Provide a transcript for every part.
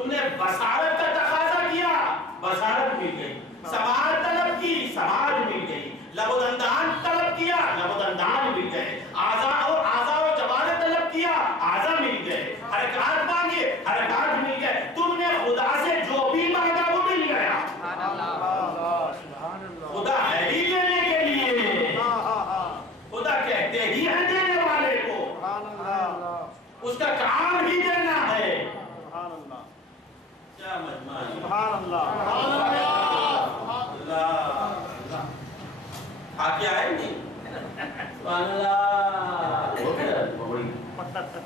تم نے بصارت کا تقاضا کیا، بصارت مل گئی، سماعت طلب کی، سماعت مل گئی، لب و دندان طلب کیا، لب و دندان مل گئے، اعضاء و جوارح طلب کیا، اعضاء مل گئے، حرکات مانگے، حرکات مل گئے، تم نے خدا سے جو بھی مانگا وہ مل گیا۔ خدا ہے ہی دینے کے لیے، خدا کہتے ہی ہے دینے والے کو، اس کا کام ہی دینا ہے۔ کیا مجمع ہے، سبحان اللہ، اللہ آگے آئے نہیں، سبحان اللہ،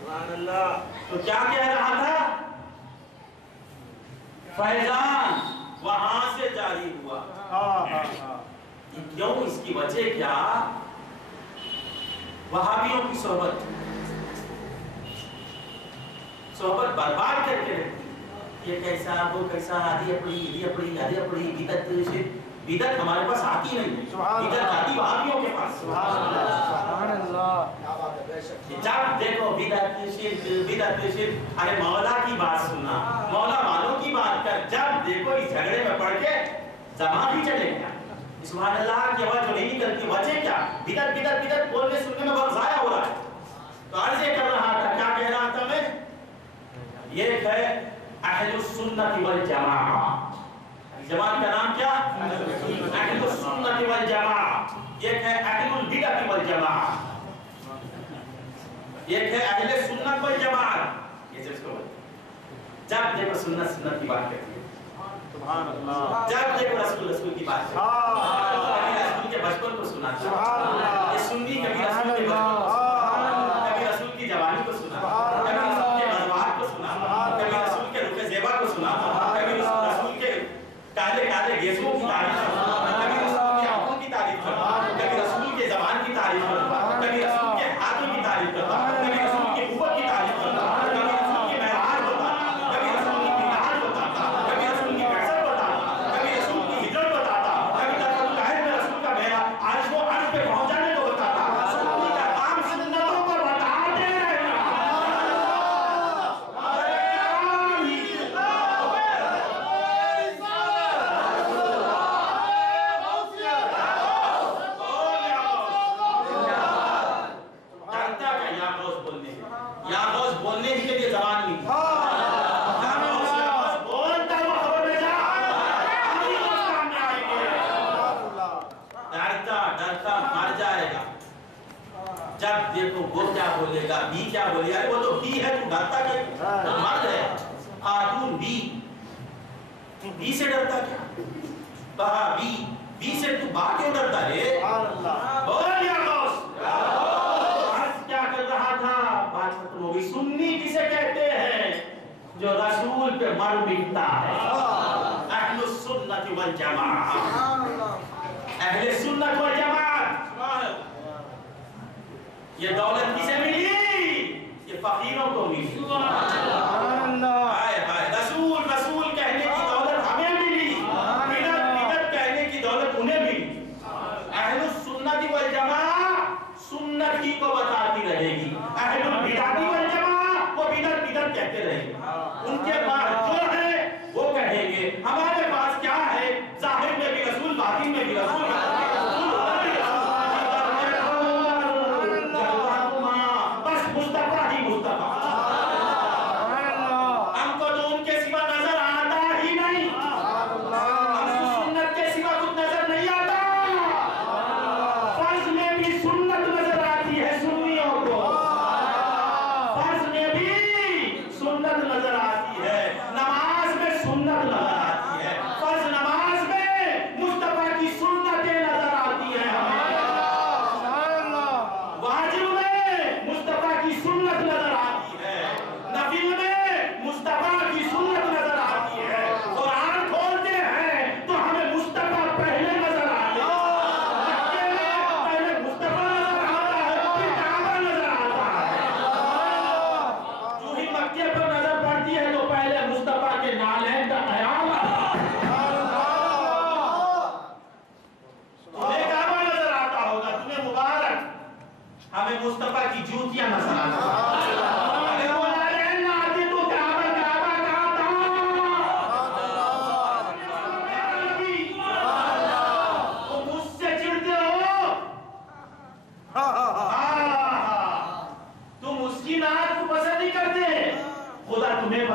سبحان اللہ۔ تو کیا کہہ رہا تھا؟ فیضان وہاں سے جاری ہوا، کیوں؟ اس کی وجہ کیا؟ وہابیوں کی صحبت برباد کر کے رکھتی، یہ کیسا وہ کیسا، آدھی اپڑی بدعت ہمارے پاس آتی نہیں، بدعت آتی وہابیوں کے پاس۔ جب دیکھو بدعت شرک، ارے مولا کی بات سننا، مولا والوں کی بات کر، جب دیکھو اس جھگڑے میں پڑھ کے زمان ہی چلے گیا۔ سبحان اللہ کی آواز جو نہیں نکلتی، وجہ کیا؟ بدعت بولنے سننے میں بہت ضائع ہو رہا ہے۔ تو عرض یہ کر رہا تھا، کیا کہہ رہا تھا میں؟ یہ ہے اہل السنت والجماعہ، جماعت کا نام کیا؟ اہل السنت والجماعہ، یہ ہے اہل البدع والجماعہ، یہ ہے اہل سنت والجماعت۔ یہ جب دیکھو سنت کی بات کرتی ہے، سبحان اللہ، جب دیکھو رسول کی بات کرتی ہے، کبھی رسول کے بچپن کو سناتا، یہ سنی کبھی رسول کے بچپن کو سناتا، کبھی رسول کی جوانی کو سناتا، کبھی رسول کے غزوات کو سناتا، کبھی رسول کے رخ زیبا کو سناتا، کبھی رسول کے کالے گیسوں کی تعریف کرتا، کبھی رسول کی آنکھوں کی تعریف کرتا، کبھی رسول کے زبان کی تعریف کرتا، کبھی رسول کے ہاتھوں کی تعریف کرتا، کبھی رسول کی قوت کی تعریف کرتا، کبھی رسول کی معراج بتاتا، کبھی رسول کی میراج بتاتا، کبھی رسول کی بعثت بتاتا، کبھی رسول کی ہجرت بتاتا، کبھی رسول میں رسول کا معراج عرش کو عرش پہ پہنچ جانے کو بتاتا۔ سنی کا کام سنتوں کو بتاتے رہنا۔ یا غوث بولنے ہی کے لیے زبان نہیں، بولتا وہ خبر میں جا، سامنے آئیں گے، ڈرتا مر جائے گا۔ جب دیکھو وہ کیا بولے گا، بی کیا بولے گا، وہ تو بی ہے، تو ڈرتا کیا؟ مرد ہے خاتون، بی سے ڈرتا کیا؟ کہا بی سے تو با کیوں ڈرتا ہے؟ بول یا غوث، کیا کر رہا تھا؟ بات ختم ہو گئی۔ سنی کسے کہتے ہیں؟ جو رسول پہ مر مٹتا ہے، اہل السنت والجماعہ، اہل سنت والجماعت۔ یہ دولت کسے ملی؟ یہ فقیروں کو ملی۔ رسول کہنے کی دولت ہمیں ملی، بدعت کہنے کی دولت انہیں ملی۔ اہل السنت والجماعہ سنت ہی کو بتاتی رہے گی، اہل البدع والجماعہ وہ بدعت کہتے رہیں گے۔ ان کے پاس جو ہے وہ کہیں گے، ہمارے پاس کیا ہے؟ ظاہر میں بھی رسول، باطن میں بھی رسول، بس مصطفیٰ ہی مصطفیٰ۔ ہم کو تو ان کے سوا نظر آتا ہی نہیں، ہم کو سنت کے سوا کچھ نظر نہیں آتا۔ فرض میں بھی سنت نظر آتی ہے سنیوں کو، فرض میں بھی سنت نظر آتی ہے، نماز میں سنت نظر آتی ہے، فرض نماز میں مصطفیٰ کی سنتیں نظر آتی ہیں ہمیں، واجب میں مصطفیٰ کی سنت نظر آتی ہے، نفل میں مصطفیٰ کی سنت نظر آتی ہے۔ قرآن کھولتے ہیں تو ہمیں مصطفیٰ پہلے نظر آتے ہیں، پہلے مصطفیٰ نظر آتا ہے، پھر کعبہ نظر آتا ہے۔ جو ہی مکے پر نظر پڑتی ہے تو پہلے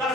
10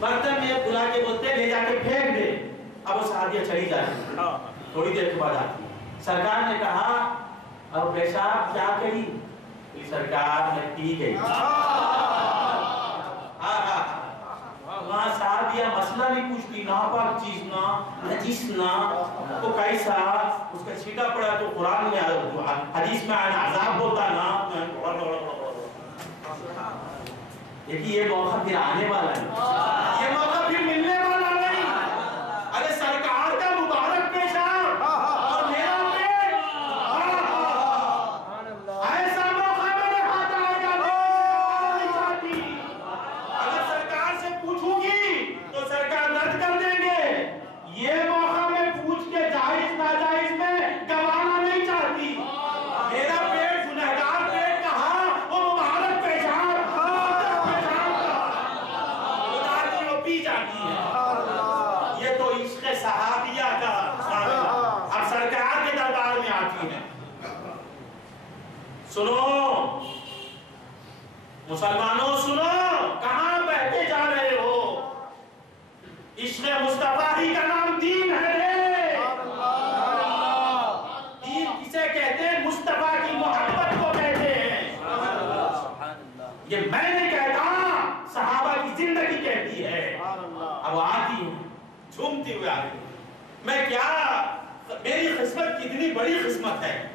برتن میں بلا کے بولتے لے جا کے پھینک دے. اب وہ صحابیہ چلی جاتی ہے. تھوڑی دیر کے بعد آتی ہے. سرکار نے کہا اب پیشاب کیا کری؟ سرکار میں پی گئی. وہاں صحابیہ مسئلہ نہیں پوچھتی، ناپاک چیز نہ نجس نہ تو کیسا اس کا چھینٹا پڑا تو قرآن میں حدیث میں عذاب ہوتا نا. دیکھیے یہ موقع پھر آنے والا ہے، یہ موقع پھر ملنے والا نہیں. ارے سرکار کا مبارک پیشاب اور میرا پیٹ، ایسا موقع میرے ہاتھ آئے گا نہیں چاہتی. اگر سرکار سے پوچھوں گی تو سرکار رد کر دیں گے. یہ موقع میں پوچھ کے جائز ناجائز میں گوانا نہیں چاہتی. میرا پیٹ گنہگار پیٹ کہاں، وہ مبارک پیشاب پی جاتی ہے. یہ تو عشق صحابیہ کا اب سرکار کے دربار میں آتی ہے. سنو مسلمانوں، سنو کہاں بہتے جا رہے ہو. عشق مصطفیٰ ہی کا نام دین ہے. دین کسے کہتے ہیں؟ مصطفیٰ کی محبت کو کہتے ہیں. یہ میں نہیں کہتا، صحابہ کی زندگی کہتی ہے. اب آتی ہے جھومتی ہوئے آتی ہے. میں کیا، میری قسمت کتنی بڑی قسمت ہے.